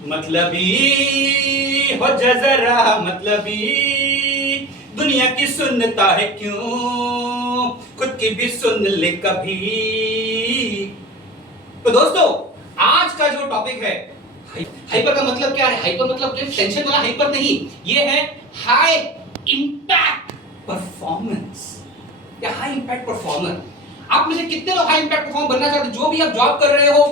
मतलबी हो जा जरा मतलबी, दुनिया की सुनता है क्यों, खुद की भी सुन ले कभी। तो दोस्तों, आज का जो टॉपिक है, हाइपर का मतलब क्या है? हाइपर मतलब टेंशन वाला हाइपर नहीं, ये है हाई इंपैक्ट परफॉर्मेंस या हाई इंपैक्ट परफॉर्मर। आप में से कितने लोग हाई इंपैक्ट परफॉर्मर बनना चाहते हैं? जो भी आप जॉब कर रहे हो,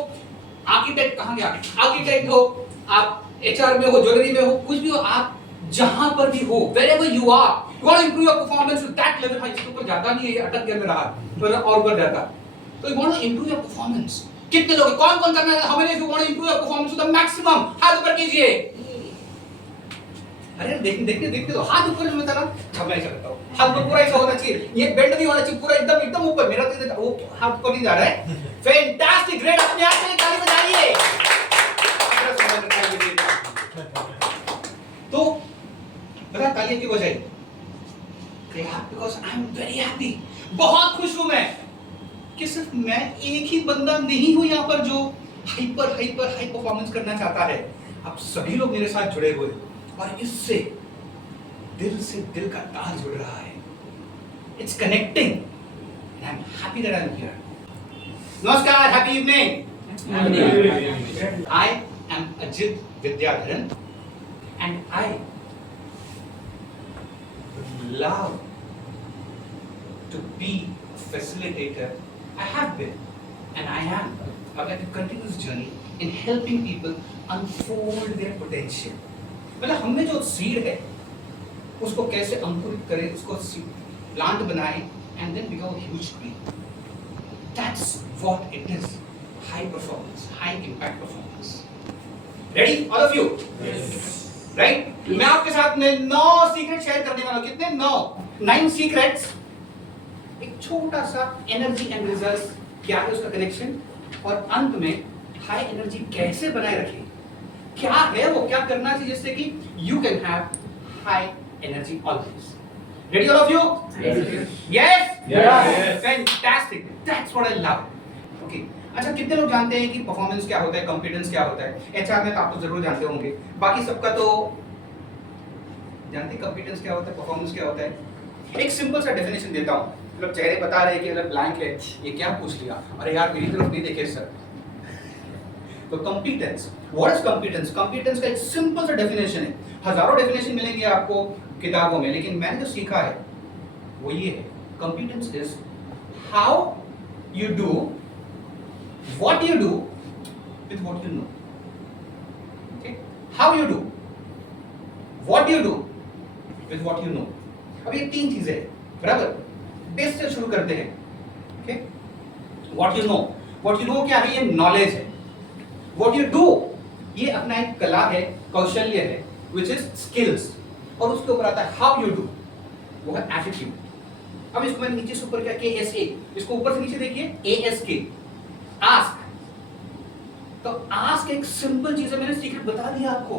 आर्किटेक्ट कहां गया, आर्किटेक्ट हो, आप एचआर में हो, ज्वेलरी में हो, कुछ भी हो, आप जहां पर भी हो, wherever you are, you want to improve your performance to that level। भाई इसके ऊपर जाता नहीं है, अटक गया मेरा हाथ, तो और ऊपर जाता। तो you want to improve your performance। कितने लोग, कौन कौन करना है? हमें if you want to improve your performance to the maximum, हाथ ऊपर कीजिए। अरे देखते तो हाथ ऊपर में था ना, मैं ऐसा करता हूं, हाथ ऊपर पूरा ऐसा होना चाहिए, ये बेंड भी होना चाहिए पूरा एकदम ऊपर। मेरा तो वो हाथ ऊपर नहीं जा रहा है। फैंटास्टिक, ग्रेट, अपने हाथ से ताली बजाइए। तो बता ताली क्यों बजाई? Because I am very happy, बहुत खुश हूं मैं कि सिर्फ मैं एक ही बंदा नहीं हूं यहाँ पर जो हाई परफॉर्मेंस करना चाहता है। आप सभी लोग मेरे साथ जुड़े हुए और इससे दिल से दिल का तार जुड़ रहा है। It's connecting and I am happy that I am here. नमस्कार, happy evening. I am Ajit Vidyadharan and I would love to be a facilitator. I have been and I am. I would like to continue this journey in helping people unfold their potential. मतलब हम में जो seed है उसको कैसे अंकुरित करें, उसको प्लांट बनाएं and then become a huge tree. That's what it is. High performance, high impact performance. Ready, all of you? Yes. Right? मैं आपके साथ में 9 सीक्रेट शेयर करने वाला हूं। कितने? 9 सीक्रेट्स। एक छोटा सा एनर्जी एंड रिजल्ट्स, क्या है उसका कनेक्शन, और अंत में हाई एनर्जी कैसे बनाए रखें, क्या है वो, क्या करना चाहिए जिससे कि you can have high energy always. Ready all of you? Yes, fantastic, that's what I love. Okay, अच्छा, कितने लोग जानते हैं कि परफॉर्मेंस क्या होता है, कॉम्पिटेंस क्या होता है? एचआर में तो आप तो जरूर जानते होंगे, बाकी सबका तो जानते हैं कॉम्पिटेंस क्या होता है, परफॉर्मेंस क्या होता है। एक सिंपल सा डेफिनेशन देता हूं, मतलब चेहरे बता रहे हैं कि मतलब ब्लैंक है, ये क्या पूछ लिया, अरे यार मेरी तरफ नहीं देखे सर। तो competence, what is competence? Competence का एक सिंपल सा डेफिनेशन है, हजारों डेफिनेशन मिलेंगे आपको किताबों में, लेकिन मैंने जो सीखा है वो ये है। Competence is how you do what you do with what you know. Okay, how you do, what you do with what you know. अब ये 3 चीजें हैं, बराबर? बेस से शुरू करते हैं। okay, what you know क्या है? ये नॉलेज है। what you do ये अपना एक कला है, कौशल्य है, which is skills, और उसके ऊपर आता है how you do, वो है attitude। अब इसको मैंने नीचे से ऊपर क्या, KSA, इसको ऊपर से नीचे देखिए ASK, आस्क। तो आस्क एक सिंपल चीज है, मैंने सीक्रेट बता दिया आपको।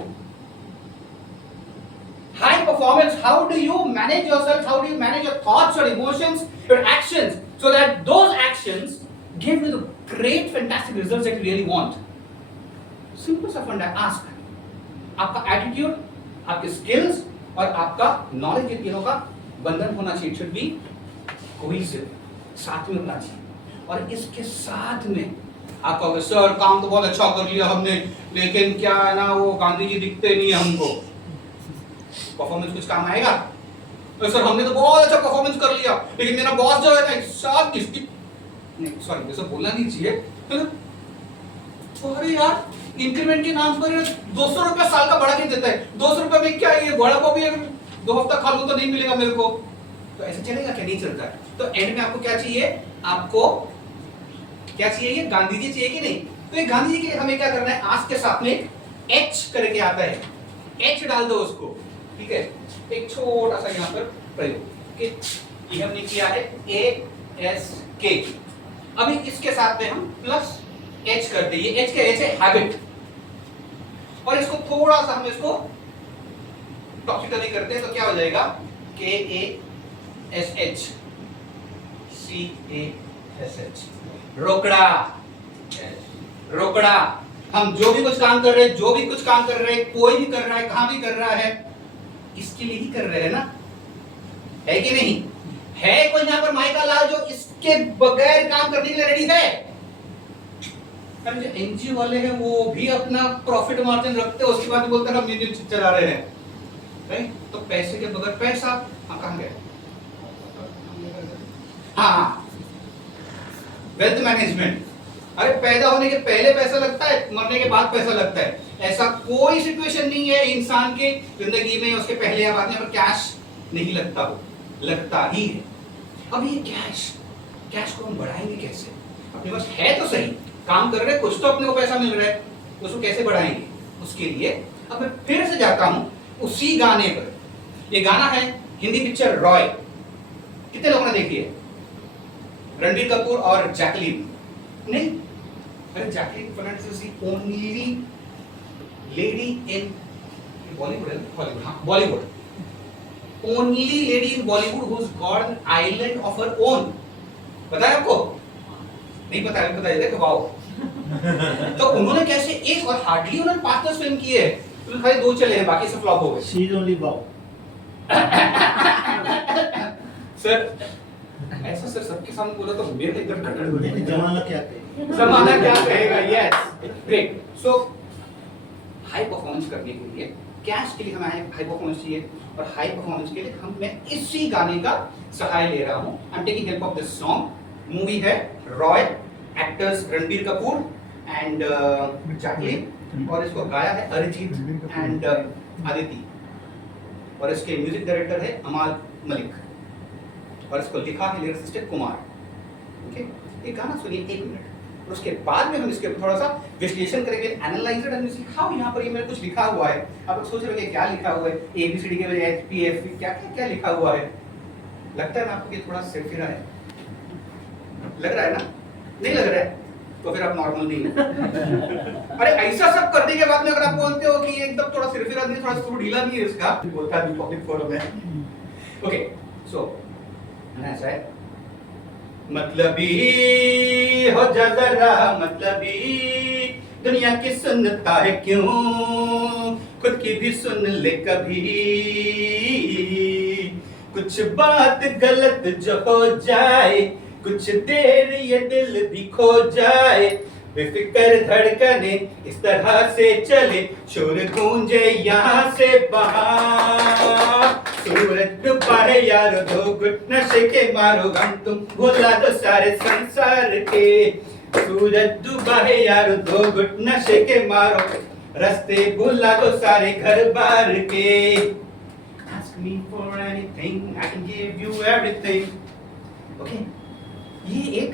High performance, how do you manage yourself, how do you manage your thoughts और emotions, your actions, so that those actions give you the great fantastic results that you really want. Simple सा फंडा, ask. आपका attitude, आपके skills और आपका knowledge, ये तीनों का बंधन होना चाहिए। इट शुड बी कोहेसिव, साथ में होना चाहिए। और इसके साथ में आप कहोगे सर काम तो बहुत अच्छा कर लिया हमने, लेकिन क्या है ना, वो गांधी जी दिखते नहीं है हमको, परफॉर्मेंस कुछ काम आएगा? तो सर हमने तो बहुत अच्छा परफॉर्मेंस कर लिया, लेकिन मेरा बॉस जो है ना, साहब किसकी नहीं, सॉरी ऐसा बोलना नहीं चाहिए। तो अरे यार, इंक्रीमेंट के नाम पर 200 रुपया साल का बढ़ा के देता है। 200 रुपया में क्या है, बड़ा को भी अगर 2 हफ्ता खा लूं तो नहीं मिलेगा मेरे को, तो ऐसे चलेगा क्या? नहीं चलता। तो एंड में आपको क्या चाहिए? आपको क्या चाहिए? ये गांधी जी चाहिए कि नहीं? तो ये गांधी जी के हमें क्या करना है? आस्क के साथ में H करके आता है, H डाल दो उसको, ठीक है? एक छोटा सा यहाँ पर प्रयोग, ये हमने किया है ASK। अभी इसके साथ में हम प्लस H करते हैं, ये H का H है हैबिट, और इसको थोड़ा सा हम इसको टॉपिकली करते हैं, तो क्या हो जाएगा? KASH CASH, रोकड़ा, रोकड़ा। हम जो भी कुछ काम कर रहे हैं, जो भी कुछ काम कर रहे हैं, कोई भी कर रहा है, कहां भी कर रहा है, इसके लिए ही कर रहे हैं ना, है कि नहीं? है कोई यहां पर माइका लाल जो इसके बगैर काम करने के लिए रेडी है? अरे जो एनजीओ वाले हैं वो भी अपना प्रॉफिट मार्जिन रखते हैं, उसके बाद भी बोलते हैं हम म्यूजिक चला रहे हैं, राइट? तो पैसे के बगैर पैसा कहां गया? हाँ, वेल्थ मैनेजमेंट। अरे पैदा होने के पहले पैसा लगता है, मरने के बाद पैसा लगता है। ऐसा कोई सिचुएशन नहीं है इंसान के जिंदगी में उसके पहले या बाद में पर कैश नहीं लगता हो, लगता ही है। अब ये कैश को हम बढ़ाएंगे कैसे? अपने पास है तो सही, काम कर रहे हैं, कुछ तो अपने को पैसा मिल रहा है, उसको कैसे बढ़ाएंगे? उसके लिए अब मैं फिर से जाता हूं उसी गाने पर। ये गाना है हिंदी पिक्चर रॉय। कितने लोगों ने देखी है? रणबीर कपूर और जैकलीन। नहीं, अरे Jacqueline Fernandez is the only lady in Bollywood, हाँ Bollywood, only lady in Bollywood who has got an island of her own. पता है आपको? नहीं पता है? पता है? देखो वाओ। तो उन्होंने कैसे एक और हार्डली उन्होंने 5-10 फिल्म किए हैं, तो खाली 2 चले हैं, बाकी सब फ्लॉप हो गए। She is only wow. Sir ऐसा सर सबके सामने बोला तो मेरे को एकदम टटड़ हो नहीं, जमाना क्या कहे? जमाना क्या कहेगा? Yes, great. So high performance करने के लिए, कैश के लिए हमें हाई परफॉर्मेंस चाहिए, और हाई परफॉर्मेंस के लिए मैं इसी गाने का सहाय ले रहा हूं। I am taking help of this song. Movie है Roy, actors Ranbir Kapoor and Jacqueline, और इसको गाया है अरिजीत एंड आदिति, और इसके म्यूजिक डायरेक्टर है अमाल मलिक, और इसको लिखा है लिरिसिस्ट कुमार। ओके, ये गाना सुनिए 1 मिनट, और उसके बाद में हम इसके ऊपर थोड़ा सा विश्लेषण करेंगे, analyse it and see how यहाँ पर ये मेरे कुछ लिखा हुआ है। आप लोग सोच रहे हो क्या लिखा हुआ है? ABCD के बजाय HPF क्या क्या क्या लिखा हुआ है? लगता है ना आपको कि थोड़ा सिरफिरा है? लग रहा है ना? नहीं लग रहा है तो फिर आप नॉर्मल नहीं हो। अरे ऐसा सब करने के बाद में अगर आप बोलते हो कि एकदम थोड़ा सिरफिरा नहीं, थोड़ा स्क्रू ढीला नहीं है इसका, बोलता है पब्लिक फोरम में। ओके, सो ऐसा है, मतलबी हो जा जरा मतलबी, दुनिया की सुनता है क्यों, खुद की भी सुन ले कभी, कुछ बात गलत जो हो जाए, कुछ देर ये दिल भी खो जाए, बेफिक्र धड़कने इस तरह से चले, शोर गूंजे यहाँ से वहाँ, सूरज डूबा है यारो, दो घुट नशे के मारो गम तुम भुला दो सारे संसार के, सूरज डूबा है यारो, दो घुट नशे के मारो, रास्ते भुला दो सारे घर बार के, ask me for anything, I can give you everything. Okay? ये 1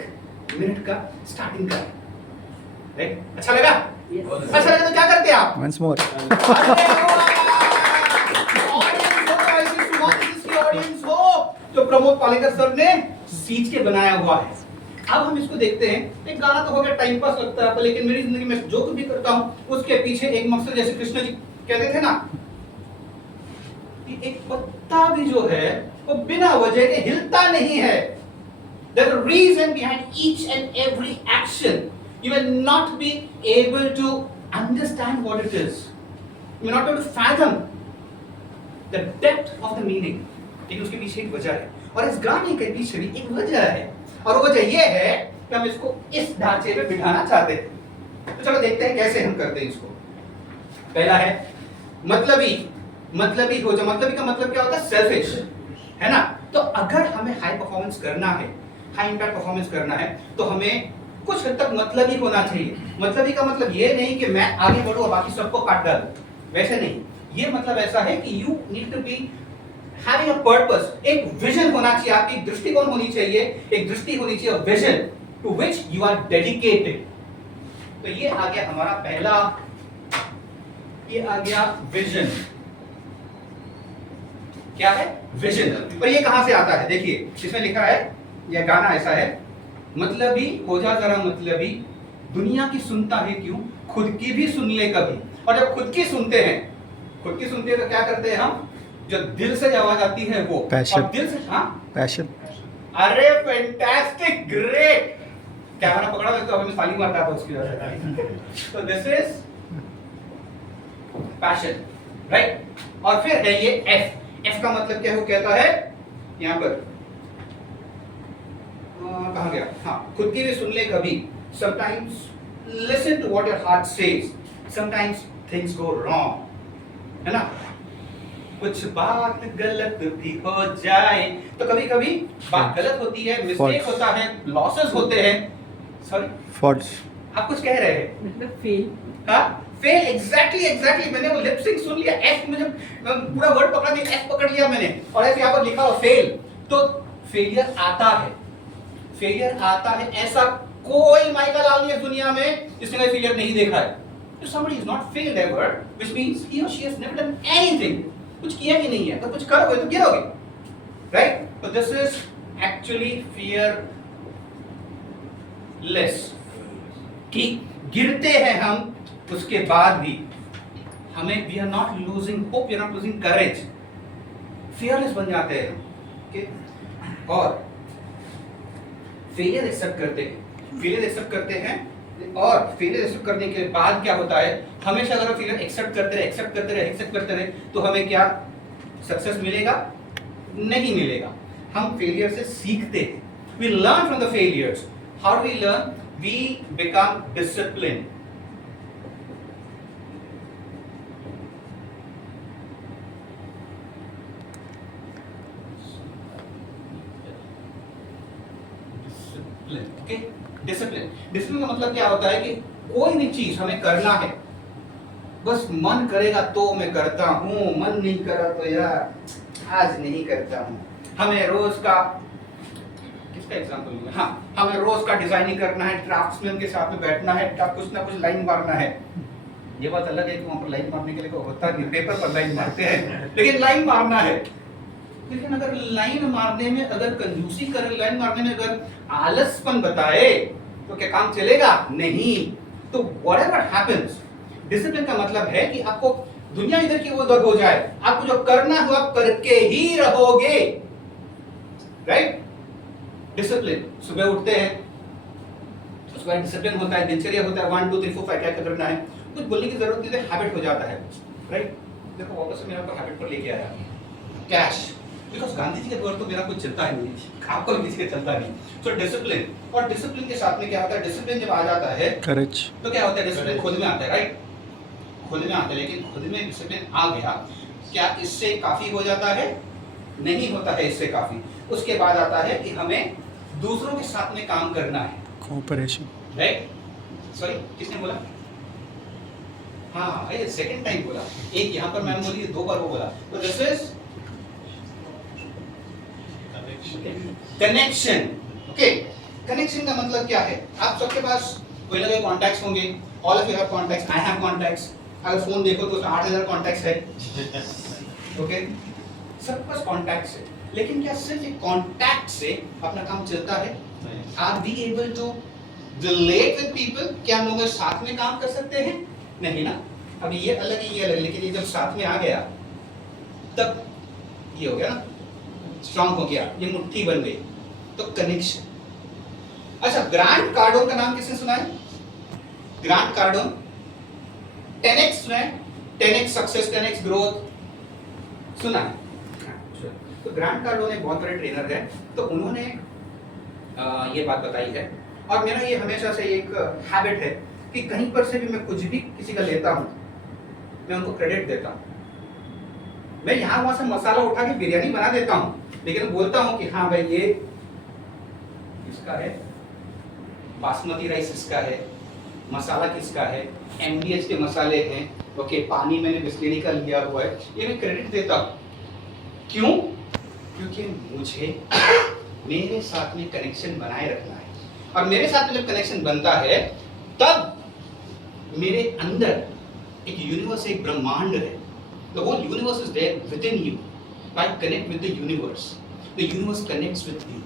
मिनट का स्टार्टिंग का, राइट? अच्छा लगा? अच्छा लगा तो क्या करते हैं आप? Once more. ऑडियंस हो जो प्रमोद पालेकर सर ने सींच के बनाया हुआ है। अब हम इसको देखते हैं। एक गाना तो हो गया, टाइम पास लगता है, लेकिन मेरी जिंदगी में जो कुछ भी करता हूँ उसके पीछे एक मकसद, जैसे कृष्ण जी कहते थे ना, कि एक पत्ता भी जो है वो बिना वजह के हिलता नहीं है। There's a reason behind each and every action. You will not be able to understand what it is. You will not be able to fathom the depth of the meaning. लेकिन उसके पीछे एक वजह है, और इस गाने के पीछे भी एक वजह है, और वो वजह ये है कि हम इसको इस ढांचे में बिठाना चाहते हैं। तो चलो देखते हैं कैसे हम करते हैं इसको। पहला है मतलबी। मतलबी हो जाए, मतलबी का मतलब क्या होता है? सेल्फिश, है ना? तो अगर हमें हाई परफॉर्मेंस करना है, हाई इंपैक्ट परफॉर्मेंस करना है, तो हमें कुछ हद तक मतलबी होना चाहिए। मतलबी का मतलब ये नहीं कि मैं आगे बढ़ूं और बाकी सबको काट डालूं, वैसे नहीं। ये मतलब ऐसा है कि you need to be having a purpose, एक विजन होना चाहिए, आपकी दृष्टिकोण होनी चाहिए, एक दृष्टि होनी चाहिए, vision to which you are dedicated. तो ये आ गया हमारा पहला, ये आ गया विजन। क्या है? विजन। और ये कहां से आता है? देखिए इसमें लिखा है, यह गाना ऐसा है, मतलबी हो जा जरा मतलबी, दुनिया की सुनता है क्यों, खुद की भी सुन ले कभी। और जब खुद की सुनते हैं, खुद की सुनते हैं तो क्या करते हैं हम? जो दिल से आवाज आती है वो पैशन। और दिल से, हाँ Passion. अरे फैंटास्टिक, ग्रेट। कैमरा पकड़ा हुआ तो हमें फाली मारता था उसकी वजह से। तो दिस इज पैशन, राइट। और फिर है ये एफ। एफ का मतलब क्या हो कहता है यहाँ पर, कहाँ गया, हाँ, खुद की भी सुन ले कभी। Sometimes listen to what your heart says, sometimes things go wrong, है ना, कुछ बात गलत भी हो जाए, तो कभी कभी बात गलत होती है, मिस्टेक होता है, लॉसेस होते हैं। Sorry, falls. आप कुछ कह रहे हैं? मतलब फेल। हाँ, फेल, एग्जैक्टली मैंने वो लिप सिंक सुन लिया, एफ मुझे पूरा वर्ड पकड़ा नहीं, एफ पकड़ लिया मैंने, और ऐसे यहाँ पर लिखा हुआ फेल। तो फेलियर आता है, फेलियर आता है, ऐसा कोई माइकल लाल नहीं है दुनिया में जिसने कभी फेलियर नहीं देखा है। If somebody is not failed ever, which means he or she has never done anything, कुछ किया ही नहीं है, तो कुछ करोगे तो गिरोगे, right? So this is actually fearless, कि गिरते हैं हम, उसके बाद भी हमें we are not losing hope, we are not losing courage, fearless बन जाते हैं, okay? और फेलियर एक्सेप्ट करते हैं, फेलियर एक्सेप्ट करते हैं, और फेलियर एक्सेप्ट करने के बाद क्या होता है, हमेशा अगर फेलियर एक्सेप्ट करते रहे, एक्सेप्ट करते रहे, एक्सेप्ट करते रहे, तो हमें क्या सक्सेस मिलेगा? नहीं मिलेगा। हम फेलियर से सीखते हैं, we learn from the failures. How do we learn? We become discipline. Okay, discipline. Discipline का मतलब क्या होता है कि कोई भी चीज हमें करना है, बस मन करेगा तो मैं करता हूँ, मन नहीं करा तो यार आज नहीं करता हूँ। हमें रोज का, किसका एग्जांपल लूं मैं? हाँ, हमें रोज का डिजाइनिंग करना है, ड्राफ्ट्समैन के साथ में बैठना है, कुछ ना कुछ लाइन मारना है। ये बात अलग है कि वहाँ पर लाइन मारने के लिए कोई होता नहीं, पेपर पर लाइन मारते हैं, लेकिन लाइन मारना है। लेकिन अगर लाइन मारने में अगर कंजूसी करे, लाइन मारने में अगर आलसपन बताए, तो क्या काम चलेगा? नहीं। तो व्हाटएवर हैपेंस, डिसिप्लिन का मतलब है कि आपको दुनिया इधर की उधर हो जाए, आपको जो करना है आप करके ही रहोगे, राइट? डिसिप्लिन, सुबह उठते हैं, उसके बाद डिसिप्लिन होता है, दिनचर्या होता है, 1 2 3 4 5 क्या करना है, कुछ बोलने की जरूरत नहीं है, हैबिट हो जाता है, राइट? देखो वापस से मैं आपको हैबिट पर लेके आया, कैश, बिकॉज गांधी जी के द्वारा तो मेरा कुछ चलता ही नहीं, आपको भी किसी के चलता नहीं। सो डिसिप्लिन, और डिसिप्लिन के साथ में क्या होता है, डिसिप्लिन जब आ जाता है करेज, तो क्या होता है, डिसिप्लिन खुद में आता है, राइट? खुद में आता है, लेकिन खुद में डिसिप्लिन आ गया, क्या इससे काफी हो जाता है? नहीं होता है इससे काफी। उसके बाद आता है कि हमें दूसरों के साथ में काम करना है, कोऑपरेशन, राइट? सॉरी, किसने बोला? हाँ, ये सेकंड टाइम बोला, एक यहाँ पर मैम बोली, 2 बार वो बोला। तो this is connection. Okay, connection का मतलब क्या है? आप सबके पास कोई ना कोई कॉन्टैक्ट्स होंगे, all of you have contacts, I have contacts. अगर फोन देखो तो उसमें 8000 कॉन्टैक्ट्स है, ओके, सबके पास कॉन्टैक्ट्स है, लेकिन क्या सिर्फ एक कॉन्टैक्ट से अपना काम चलता है? Are we able to relate with people? क्या हम लोग साथ में काम कर सकते हैं? नहीं ना। अभी ये अलग है, ये अलग, लेकिन ये जब साथ में आ गया तब ये हो गया ना, स्ट्रांग हो गया, ये मुट्ठी बन गई, तो कनेक्शन। अच्छा, ग्रांट कार्डोन का नाम किसने सुना है? ग्रांट कार्डोन 10x सुना है? 10x सक्सेस, 10x ग्रोथ सुना है? तो ग्रांट कार्डोन एक बहुत बड़े ट्रेनर है, तो उन्होंने ये बात बताई है, और मेरा ये हमेशा से एक हैबिट है कि कहीं पर से भी मैं कुछ भी किसी का लेता हूँ, मैं उनको क्रेडिट देता हूँ। मैं यहाँ वहां से मसाला उठा के बिरयानी बना देता हूँ, लेकिन बोलता हूँ कि हाँ भाई ये इसका है, बासमती राइस इसका है, मसाला किसका है, MDH के मसाले हैं, ओके, पानी मैंने बिस्लेरी का लिया हुआ है, ये मैं क्रेडिट देता हूँ। क्यों? क्योंकि मुझे मेरे साथ में कनेक्शन बनाए रखना है, और मेरे साथ में जब कनेक्शन बनता है तब मेरे अंदर एक यूनिवर्स, एक ब्रह्मांड है। The whole universe is there within you. I connect with the universe. The universe connects with you.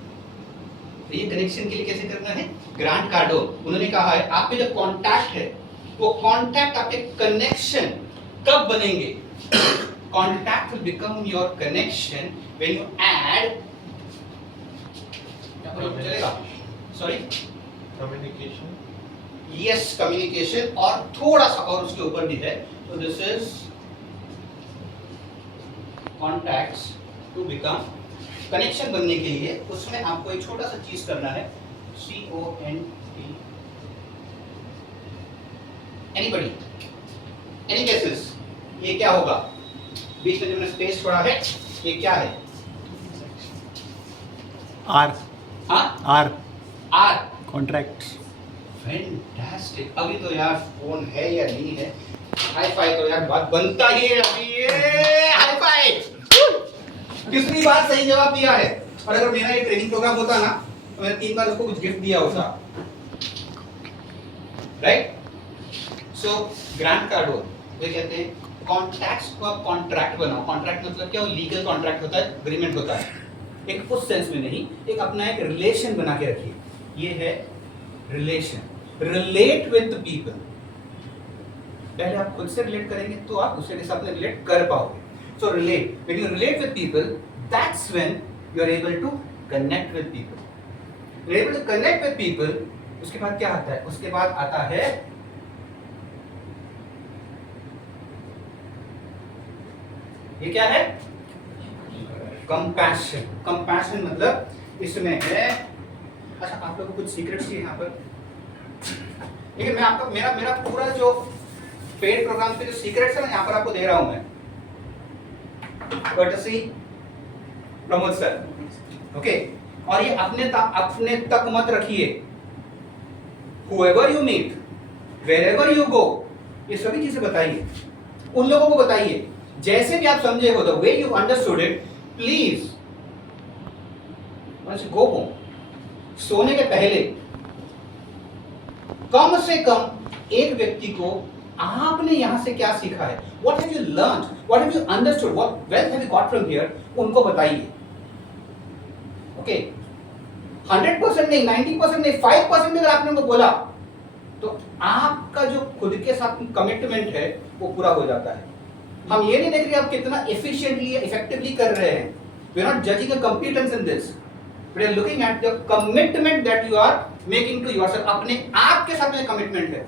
तो ये कनेक्शन के लिए कैसे करना है? ग्रांट कार्डोन उन्होंने कहा है, आप पे जो कॉन्टैक्ट है, वो कॉन्टैक्ट आपके कनेक्शन कब बनेंगे? Contact will become your connection when you add, चलेगा? Sorry, Communication. यस कम्युनिकेशन, और थोड़ा सा और उसके ऊपर भी है. तो this is contacts to become, connection बनने के लिए उसमें आपको एक छोटा सा चीज करना है. CONT. एनीबडी, एनी गेसेस, ये क्या होगा? बीच में जो मैंने स्पेस छोड़ा है ये क्या है? आर. हाँ, आर. आर. कॉन्ट्रैक्ट्स. फैंटास्टिक. अभी तो यार फोन है या नहीं है, हाई फाई तो यार बात बनता ही है अभी. ये हाई फाई. कितनी बार सही जवाब दिया है. और अगर मेरा ये ट्रेनिंग प्रोग्राम होता ना तो मैंने 3 बार उसको कुछ गिफ्ट दिया होता. राइट. सो ग्रांट कार्ड हो, वे कहते हैं कॉन्ट्रैक्ट्स को आप कॉन्ट्रैक्ट बनाओ. कॉन्ट्रैक्ट मतलब क्या? वो लीगल कॉन्ट्रैक्ट होता है, एग्रीमेंट होता है. एक उस सेंस में नहीं, एक अपना एक रिलेशन बना के रखिए. ये है relation. Relate with the people. पहले आप खुद से रिलेट करेंगे तो आप दूसरे के साथ रिलेट कर पाओगे. So relate, when you relate with people, that's when you are able to connect with people. You are able to connect with people. उसके बाद क्या आता है? उसके बाद आता है ये क्या है? कंपैशन. कंपैशन मतलब इसमें है, अच्छा आप लोगों को कुछ सीक्रेट्स है यहाँ पर. देखिए मैं आपको मेरा पूरा जो पेड प्रोग्राम के जो सीक्रेट्स है ना यहाँ पर आपको दे रहा हूँ मैं. Courtesy Pramod sir. ओके. और ये अपने तक मत रखिए. whoever you meet, wherever you go, ये सभी चीजें बताइए. उन लोगों को बताइए जैसे भी आप समझे हो. the way you understood it, please once you go home, सोने के पहले कम से कम एक व्यक्ति को आपने यहां से क्या सीखा है, what have you learned, what have you understood, what wealth have you got from here, उनको बताइए. ओके. 100% नहीं, 90% नहीं, 5% भी अगर आपने उनको बोला तो आपका जो खुद के साथ कमिटमेंट है वो पूरा हो जाता है. हम ये नहीं देख रहे आप कितना एफिशिएंटली इफेक्टिवली कर रहे हैं. We are not judging a competence in this, we are looking at the commitment that you are making to yourself. अपने आप के साथ में कमिटमेंट है.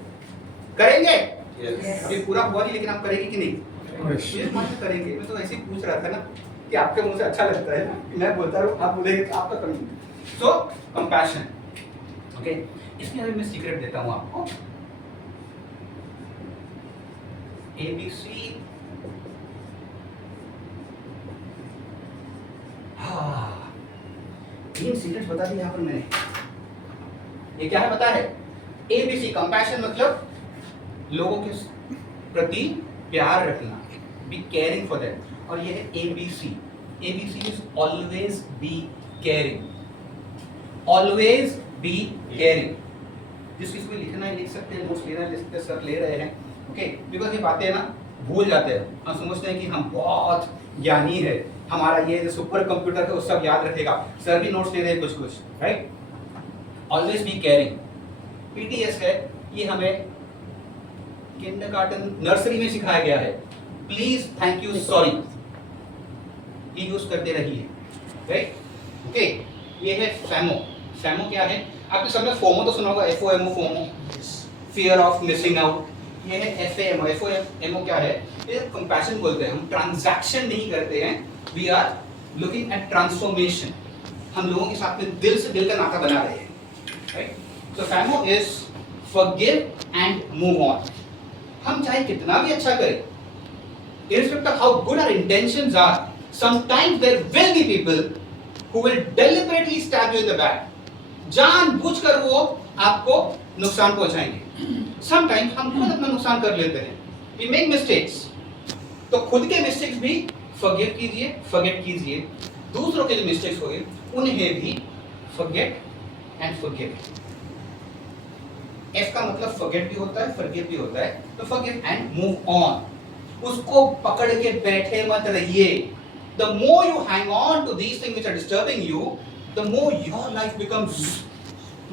करेंगे? ये पूरा हुआ नहीं, लेकिन आप करेंगे कि नहीं? ये मत करेंगे. मैं तो ऐसे ही पूछ रहा था ना कि आपके मुंह से अच्छा लगता है ना, मैं बोलता रहूं आप बोलेंगे कि आपका कमिटमेंट. सो कंपैशन. ओके. इसमें अभी मैं सीक्रेट देता हूं आपको. ABC. हाँ, 3 सीक्रेट्स बता दिए यहाँ पर मैंने. ये क्या है पता है? ABC. कंपैशन मतलब लोगों के प्रति प्यार रखना, बी केयरिंग फॉर देम. और ये है ABC. ABC is always be caring. Always be caring. जिस चीज को लिखना है लिख सकते हैं, नोट्स लेना लिखते सर ले रहे हैं. ओके. बिकॉज ये बातें ना भूल जाते हैं. हम समझते हैं कि हम बहुत ज्ञानी है, हमारा ये जो सुपर कंप्यूटर है वो सब याद रखेगा. सर भी नोट्स ले रहे हैं कुछ कुछ. Right. Always be caring. PTS है, ये हमें किंडरगार्टन नर्सरी में सिखाया गया है. प्लीज, थैंक यू, सॉरी, ये यूज करते रहिए. राइट. ओके. ये है फैमो. फैमो क्या है? आपने सबने फोमो तो सुना होगा. FOMO, FOMO, fear of missing out. ये है FAMO. FOMO क्या है? ये कंपैशन बोलते हैं. हम ट्रांजैक्शन नहीं करते हैं, we are looking at transformation. हम लोगों के साथ में दिल से दिल का नाता बना रहे हैं. राइट. सो फैमो is forgive and move on. हम चाहे कितना भी अच्छा करें, irrespective of how good our intentions are, sometimes there will be people who will deliberately stab you in the back. जानबूझकर वो आपको नुकसान पहुंचाएंगे. Sometimes हम खुद अपना नुकसान कर लेते हैं. We make mistakes. तो खुद के मिस्टेक्स भी forgive कीजिए, forget कीजिए. दूसरों के जो मिस्टेक्स हो गए उन्हें भी forget and forgive. F का मतलब forget भी होता है, forgive भी होता है. तो forgive and move on. उसको पकड़ के बैठे मत रहिए. The more you hang on to these things which are disturbing you, the more your life becomes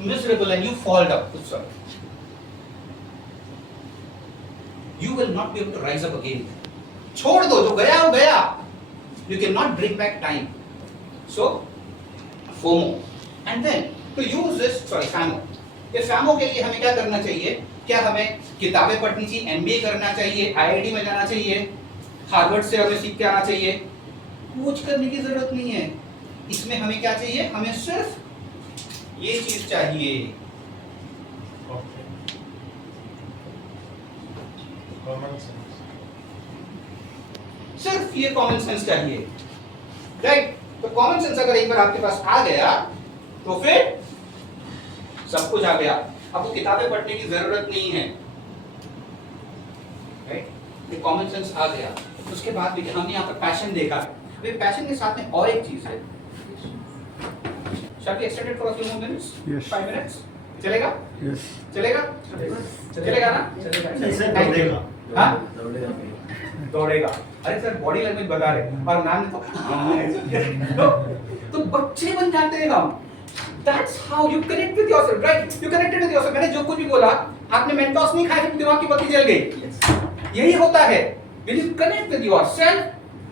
miserable and you fall down. You will not be able to rise up again. छोड़ दो, जो गया वो गया. You cannot bring back time. So, FOMO. And then to use this, FOMO. ये शामों के लिए हमें क्या करना चाहिए? क्या हमें किताबें पढ़नी चाहिए, एमबीए करना चाहिए, आईआईटी में जाना चाहिए, हार्वर्ड से हमें सीख के आना चाहिए? कुछ करने की जरूरत नहीं है। इसमें हमें क्या चाहिए? हमें सिर्फ ये चीज चाहिए, सिर्फ ये कॉमन सेंस चाहिए, राइट? तो कॉमन सेंस अगर एक बार आपके पास आ गया तो फिर सब कुछ आ गया। आपको किताबें पढ़ने की जरूरत नहीं है, राइट? ये कॉमन सेंस आ गया। उसके बाद भी हमने यहाँ पर पैशन देखा। अभी पैशन के साथ में और एक चीज है। Shall we extend it for a few more minutes? Yes. 5 minutes? चलेगा? Yes. चलेगा? चलेगा ना? ऐसे Thank you. दौड़ेगा। हाँ? दौड़ेगा। अरे सर बॉडी लैंग्वेज बता रहे और नाम तो बच्चे बन जाते हैं हम। That's how you connect with yourself, right? You connected with yourself. मैंने जो कुछ भी बोला, आपने मेंटोस नहीं खाया, फिर दिमाग की बत्ती जल गई। यही होता है। When you connect with yourself,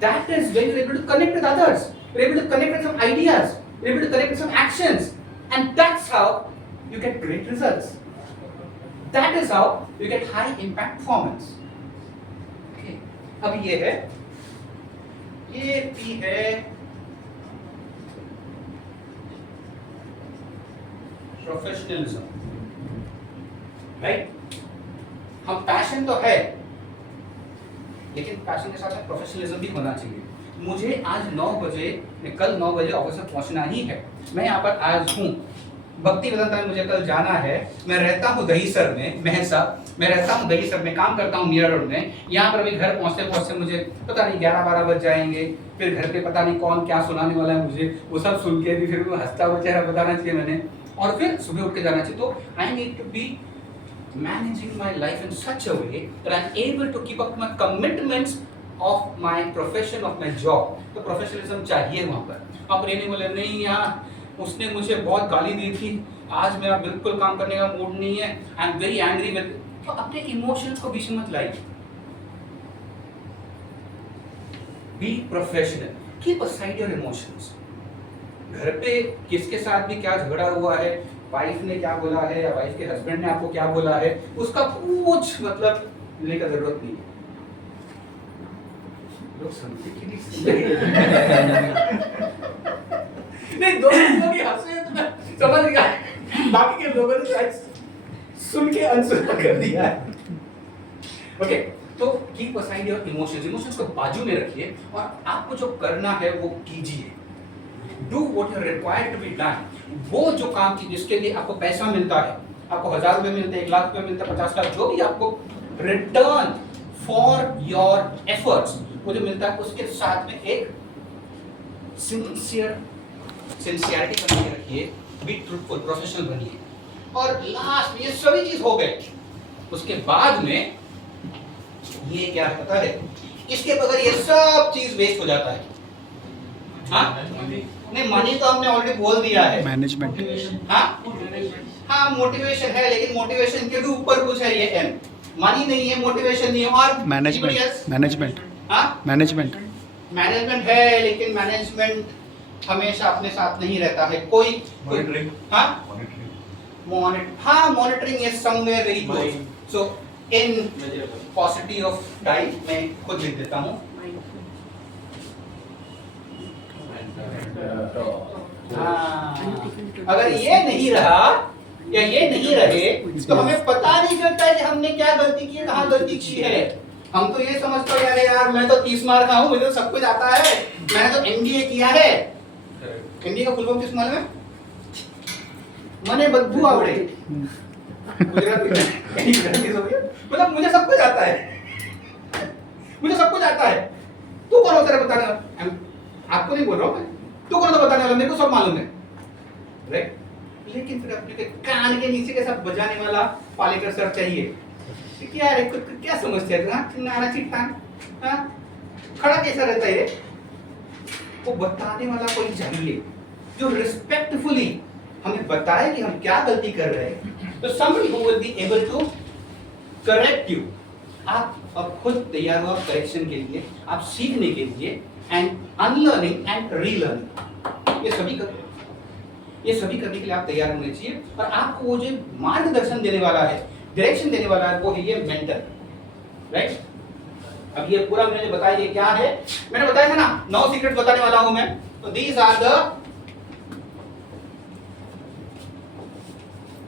that is when you're able to connect with others. You're able to connect with some ideas. You're able to connect with some actions, and that's how you get great results. That is how you get high impact performance. Okay. अब ये है, ये भी है professionalism, right? हम passion तो है, लेकिन पैशन के साथ में प्रोफेशनलिज्म भी होना चाहिए। मुझे आज 9 बजे, कल 9 बजे ऑफिस में पहुंचना ही है। मैं यहाँ पर आज हूँ, भक्ति वेदांता में मुझे कल जाना है। मैं रहता हूँ दहीसर में, महसा। मैं रहता हूँ दहीसर में, काम करता हूँ मीरा रोड में। यहाँ पर अभी घर पहुँचते पहुँचते मुझे पता नहीं 11-12 बज जाएंगे। फिर घर पे पता नहीं कौन क्या सुनाने वाला है मुझे, वो सब सुन के भी फिर वो हंसता हुआ चेहरा बताना चाहिए मैंने, और फिर सुबह उठ के जाना चाहिए। तो I need to be managing my life in such a way that I'm able to keep up my commitments of my profession, of my job. तो प्रोफेशनलिज्म चाहिए वहाँ पर। आप नहीं बोले नहीं यार उसने मुझे बहुत गाली दी थी, आज मेरा बिल्कुल काम करने का मूड नहीं है, I am very angry with, तो अपने इमोशंस को बीच में मत लाइए। Be professional, keep aside your emotions. घर पे किसके साथ भी क्या झगड़ा हुआ है, वाइफ ने क्या बोला है या वाइफ के हस्बैंड ने आपको क्या बोला है, उसका कुछ मतलब लेने का जरूरत नहीं है। लोग सुनते कि नहीं नहीं, दो लोग ही हंस रहे हैं तो मैं समझ गया, बाकी के लोगों ने शायद सुन के अनसुना कर दिया है। ओके, तो keep aside your emotions. Emotions को बाजू में रखिए और आपको जो करना है वो कीजिए। Do what is required to be done. वो जो काम की जिसके लिए आपको पैसा मिलता है, आपको 1000 रुपए मिलते हैं, 1 लाख रुपए मिलता है, 50 लाख, जो भी आपको रिटर्न फॉर योर एफर्ट्स वो जो मिलता है, उसके साथ में एक सिंसियरिटी बना के रखिए, बी ट्रूथफुल, प्रोफेशनल बनिए। और लास्ट में ये सभी चीज हो गए, उसके बाद में ये क्या पता है, इसके बगैर ये सब चीज वेस्ट हो जाता है। हाँ? नहीं, मनी तो हमने ऑलरेडी बोल दिया है। मैनेजमेंट। हाँ मोटिवेशन है, लेकिन मोटिवेशन के भी ऊपर कुछ है, ये एम। मनी नहीं है, मोटिवेशन नहीं है, और मैनेजमेंट मैनेजमेंट है, लेकिन मैनेजमेंट हमेशा अपने साथ नहीं रहता है। कोई monitoring is somewhere very close. So in possibility of time मैं खुद लिख देता हूँ। अगर ये नहीं रहा या ये नहीं रहे तो हमें पता नहीं चलता कि हमने क्या गलती की, कहाँ गलती की है। हम तो ये समझते हैं अरे यार मैं तो 30 मार्क का हूँ, मुझे तो सब कुछ आता है, मैंने तो एमबीए किया है। एमबीए का फुल फॉर्म किस मालूम है? मने बद्दू आवड़े। मतलब मुझे सब कुछ आता है, मुझे सब कुछ आता है। तू कौन होता है बताने? आपको नहीं बोल रहा हूँ मैं, तू कौन होता बताने वाला? मेरे को सब मालूम है, राइट? लेकिन फिर अपने कान के नीचे के साथ बजाने वाला पालेकर सर चाहिए। क्या रे, क्या समझते हैं तू? नारा चिट्टान, खड़ा कैसा रहता है? वो बताने वाला कोई चाहिए जो रिस्पेक्टफुली हमें बताए कि हम क्या गलती कर रहे हैं। तो somebody who will be able to correct you। आप अब खुद तैयार हो करेक्शन के लिए, आप सीखने के लिए, एंड अनलर्निंग एंड रीलर्निंग, ये सभी कर। ये सभी करने के लिए आप तैयार होने चाहिए, और आपको वो जो मार्गदर्शन देने वाला है, डायरेक्शन देने वाला है, वो है ये मेंटर, राइट। अब ये पूरा मैंने बताया ये क्या है, मैंने बताया था ना 9 सीक्रेट बताने वाला हूं मैं, तो these are the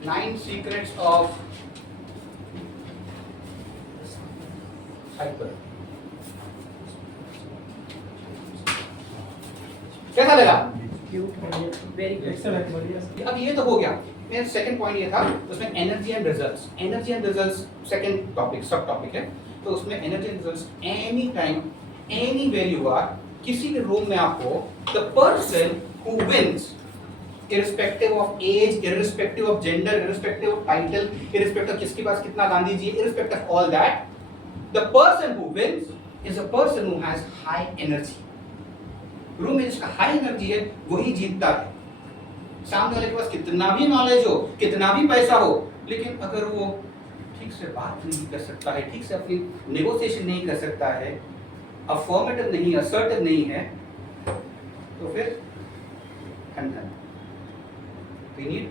9 secrets of hyper. कैसा लगा? Very good. अब ये तो हो गया, मेरा सेकंड पॉइंट ये था, उसमें energy and results. Energy and results second topic, sub topic है, तो उसमें energy and results any time anywhere you are, किसी भी रूम में आपको the person who wins irrespective of age, irrespective of gender, irrespective of title, irrespective of किसके पास कितना Gandhi ji, irrespective of all that, the person who wins is a person who has high energy. Room में जिसका high energy है वही जीतता है। सामने वाले के पास कितना भी नॉलेज हो, कितना भी पैसा हो, लेकिन अगर वो ठीक से बात नहीं कर सकता है, ठीक से अपनी नेगोशिएशन नहीं कर सकता है, अफर्मेटिव नहीं, असर्टिव नहीं है, तो फिर खंडन। We need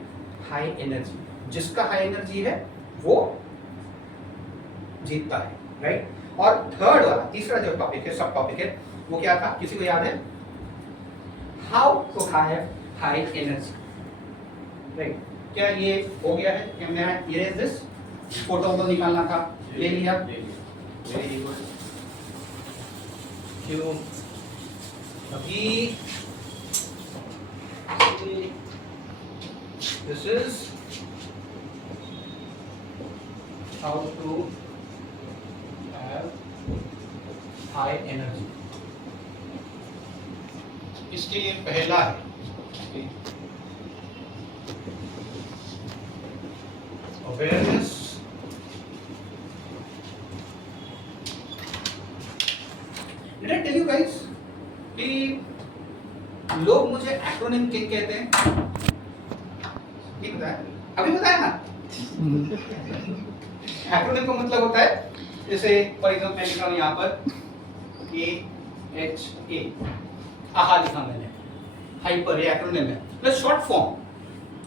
high energy. जिसका हाई एनर्जी है वो जीतता है, राइट। और थर्ड वाला, तीसरा जो टॉपिक है, सब टॉपिक है, वो क्या था, किसी को याद है? How to have high energy, right. क्या ये हो गया है? क्या मैं इरेज दिस, फोटो तो निकालना था, ले लिया, वेरी गुड। क्यों अभी this is how to have high energy. इसके लिए पहला है awareness, did I tell you guys कि लोग मुझे एक्रोनिम किंग कहते हैं? नहीं बताया? अभी बताया ना? एक्रोनिम का मतलब होता है, जैसे फॉर एग्जाम्पल मैं लिखा हूं यहाँ पर AHA, आहा लिखा मैंने, हाइपर, ये एक्रोनिम है, प्लस शॉर्ट फॉर्म,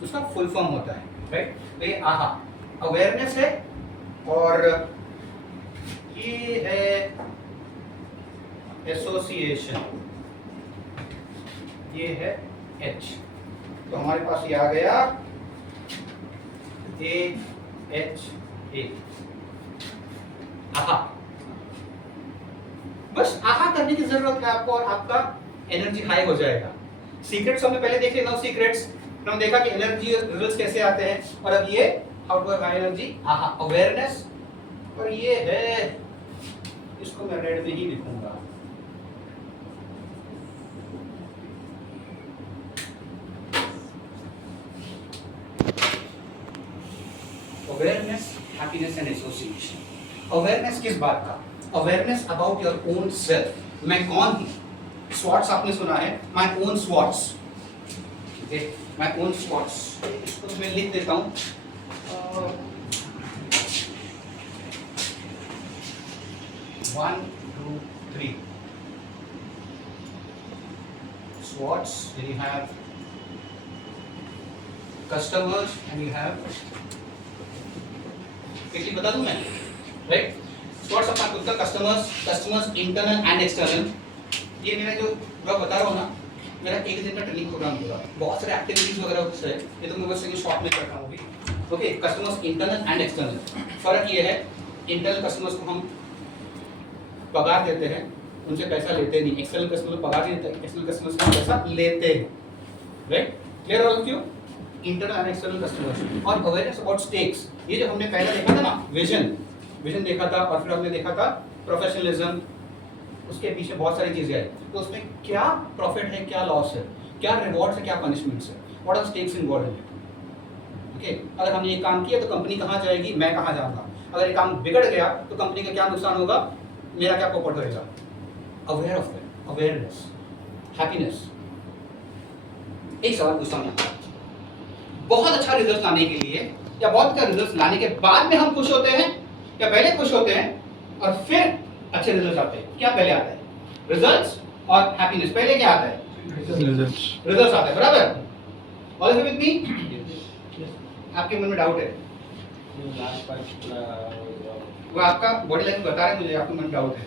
उसका फुल फॉर्म होता है, राइट। तो ये आहा अवेयरनेस है, और ये है एसोसिएशन, ये है H। तो हमारे पास ये आ गया AHA, आहा। बस आहा करने की जरूरत है आपको, और आपका एनर्जी हाई हो जाएगा। सीक्रेट्स हमने पहले देखे, 9 सीक्रेट्स, हमने देखा कि एनर्जी रिजल्ट्स कैसे आते हैं, और अब ये how to have high energy, आहा अवेयरनेस, और ये है, इसको मैं रेड में ही लिखूंगा, awareness, happiness and association. Awareness किस बात का? Awareness about your own self, मैं कौन हूं। स्वॉट्स आपने सुना है, माय ओन स्वॉट्स, ठीक है, माय ओन स्वॉट्स, इसको मैं लिख देता हूं, 1 2 3 SWOTs, then you have customers and you have, एक बता दूं मैं, राइट। SWOTs अपना खुद का कस्टमर्स इंटरनल एंड एक्सटर्नल। ये मेरा जो मैं बता रहा हूँ ना, मेरा एक दिन का ट्रेनिंग प्रोग्राम होगा, बहुत सारे एक्टिविटीज वगैरह कुछ है, ये तो मैं बस शॉर्ट में करता हूँ अभी। Okay, customers internal and external, फर्क ये है, इंटरनल कस्टमर्स को हम पगार देते हैं, उनसे पैसा लेते नहीं, एक्सटर्नल कस्टमर को पगार नहीं देते, एक्सटर्नल कस्टमर्स को पैसा लेते हैं, right. Clear all of you? Internal and external customers. और अवेयरनेस अबाउट स्टेक्स, ये जो हमने पहले देखा था ना, विजन देखा था, और फिर हमने देखा था प्रोफेशनलिज्म, उसके पीछे बहुत सारी चीजें आई, तो उसमें क्या प्रॉफिट है, क्या लॉस है, क्या रिवॉर्ड्स है, क्या पनिशमेंट्स है, what are stakes involved in it. Okay, अगर हमने ये काम किया तो कंपनी कहाँ जाएगी, मैं कहाँ जाऊंगा, अगर ये काम बिगड़ गया तो कंपनी का क्या नुकसान होगा, मेरा क्या पोपट होएगा। Aware of it, awareness, happiness. एक सवाल पूछता हूँ, बहुत अच्छा रिजल्ट लाने के लिए या बहुत अच्छा रिजल्ट लाने के बाद में हम खुश होते हैं या पहले खुश होते हैं और फिर अच्छे रिजल्ट आते हैं? क्या पहले आता है? रिजल्ट्स और हैप्पीनेस। पहले क्या आता है? रिजल्ट्स आता है, बराबर। All with me? आपके मन में डाउट है? वो आपका बॉडी लैंग्वेज बता रहे हैं मुझे, आपके मन में डाउट है।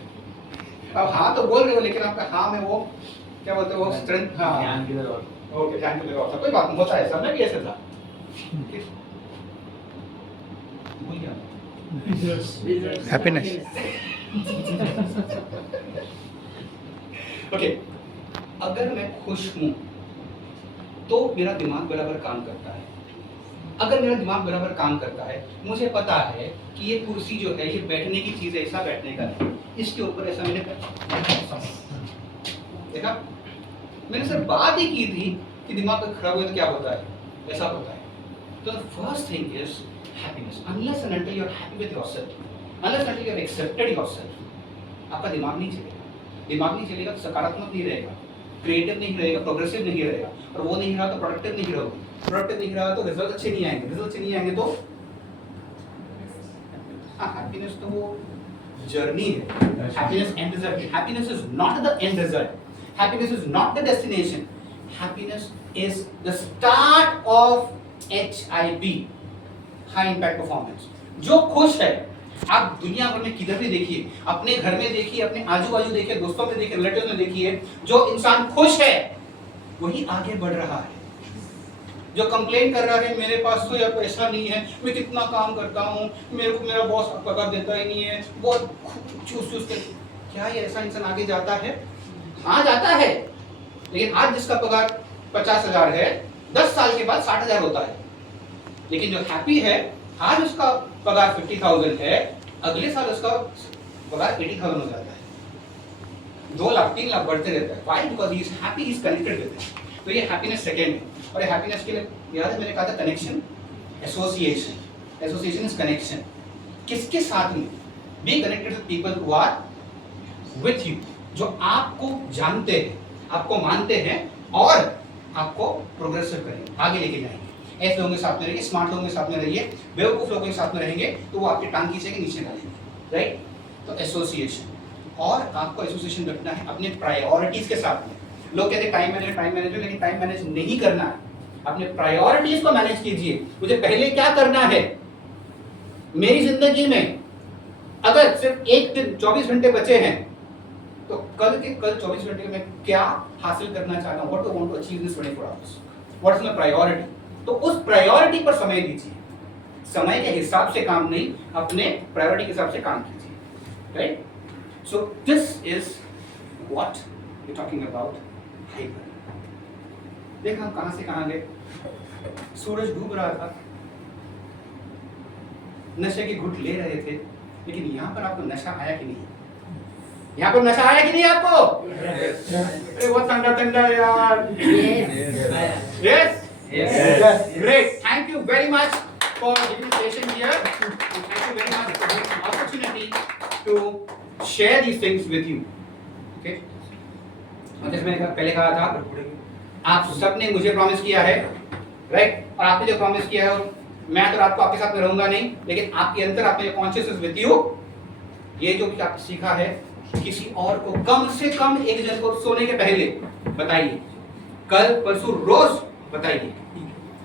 अब हाँ तो बोल रहे हो, लेकिन आपका हाँ में वो क्या बोलते हो, वो स्ट्रेंथ, हाँ ओके, ध्यान के लगा, कोई बात नहीं, होता है, सब में भी ऐसा था। भूल गया। Happiness. ओके, अगर मैं खुश हूं तो मेरा दिमाग बराबर काम करता है। अगर मेरा दिमाग बराबर काम करता है, मुझे पता है कि ये कुर्सी जो है ये बैठने की चीज है, ऐसा बैठने का नहीं, इसके ऊपर ऐसा मैंने देखा। मैंने सिर्फ बात ही की थी कि दिमाग खराब हुआ तो क्या होता है, ऐसा होता है। तो the first thing is happiness. Unless and until you are happy with yourself, unless and until you have accepted yourself, आपका दिमाग नहीं चलेगा। दिमाग नहीं चलेगा तो सकारात्मक नहीं रहेगा, क्रिएटिव नहीं रहेगा, प्रोग्रेसिव नहीं रहेगा, और वो नहीं रहा तो प्रोडक्टिव नहीं रहोगे, प्रोडक्टिव नहीं रहा तो रिजल्ट अच्छे नहीं आएंगे, रिजल्ट अच्छे नहीं आएंगे तो हैप्पीनेस तो वो जर्नी है। Happiness and result, happiness is not the end result, happiness is not the destination, happiness is the start of HIP, high impact performance. जो खुश है, आप दुनिया भर में किधर भी देखिए, अपने घर में देखिए, अपने आजू बाजू देखिए, दोस्तों में देखिए, रिलेटिव में देखिए, जो इंसान खुश है वही आगे बढ़ रहा है। जो कंप्लेन कर रहा है मेरे पास तो यार पैसा नहीं है, मैं कितना काम करता हूँ, मेरे को मेरा बॉस पगार देता ही नहीं है, बहुत चूस चूस कर, क्या ये ऐसा इंसान आगे जाता है? हाँ जाता है, लेकिन आज जिसका पगार 50,000 है, 10 साल के बाद 60,000 होता है। लेकिन जो हैप्पी है, आज उसका पगार 50,000 है, अगले साल उसका पगार 80,000 हो जाता है, 2 लाख 3 लाख बढ़ते रहता है। Why? Because he is happy, he is connected with it. तो ये हैप्पीनेस सेकंड है। और ये हैप्पीनेस के लिए याद है मैंने कहा था connection, association. Association is connection. किसके साथ में? Be connected with people who are with you, जो आपको जानते हैं, आपको मानते हैं और आपको प्रोग्रेसिव करेंगे, आगे लेके जाएंगे। ऐसे लोगों के साथ में रहिए, स्मार्ट लोगों के साथ में रहिए, बेवकूफ लोगों के साथ में रहेंगे तो वो आपकी टांग खींचेंगे, नीचे डालेंगे, राइट? तो एसोसिएशन, और आपको एसोसिएशन रखना है अपने प्रायोरिटीज के साथ में। लोग कहते हैं टाइम मैनेजर, लेकिन टाइम मैनेज नहीं करना है, अपने प्रायोरिटीज को मैनेज कीजिए। मुझे पहले क्या करना है मेरी जिंदगी में? अगर सिर्फ एक दिन 24 घंटे बचे हैं तो कल 24 घंटे में क्या हासिल करना चाहता हूं, what do I want to achieve this 24 hours, what is my priority? तो उस प्रायोरिटी पर समय दीजिए, समय के हिसाब से काम नहीं, अपने प्रायोरिटी के हिसाब से काम कीजिए, right? So this is what we are talking about hyper. देखा हम कहां से कहां गए। सूरज डूब रहा था, नशे की घुट ले रहे थे, लेकिन यहां पर आपको नशा आया कि नहीं? यहाँ पर नशा आया कि नहीं आपको? अरे वो ठंडा यार। Yes? Yes. Great. Thank you very much for giving session here. And thank you very much for giving the opportunity to share these things with you. Okay? और जैसे मैंने पहले कहा था, आप सबने मुझे प्रॉमिस किया है, राइट? और आपने जो प्रॉमिस किया है, मैं तो रात को आपके साथ में रहूंगा नहीं, लेकिन आपके अंदर आपने कॉन्शियस विद यू, ये जो भी आपने सीखा है, किसी और को कम से कम एक जन को सोने के पहले बताइए, कल परसों रोज बताइए।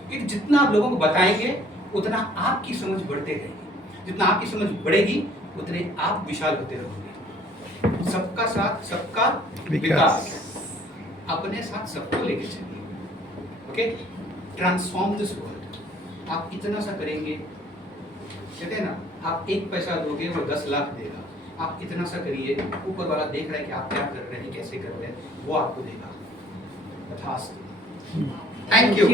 कि जितना आप लोगों को बताएंगे उतना आपकी समझ बढ़ते रहेगी, जितना आपकी समझ बढ़ेगी उतने आप विशाल होते रहोगे। सबका साथ सबका विकास, अपने साथ सबको लेके चलिए। Okay, transform this world. आप इतना सा करेंगे, कहते हैं ना, आप 1 पैसा दोगे वो 10 लाख देगा। आप इतना सा करिए, ऊपर वाला देख रहा है कि आप क्या कर रहे हैं, कैसे कर रहे हैं, वो आपको देगा। तथास्तु। Thank you.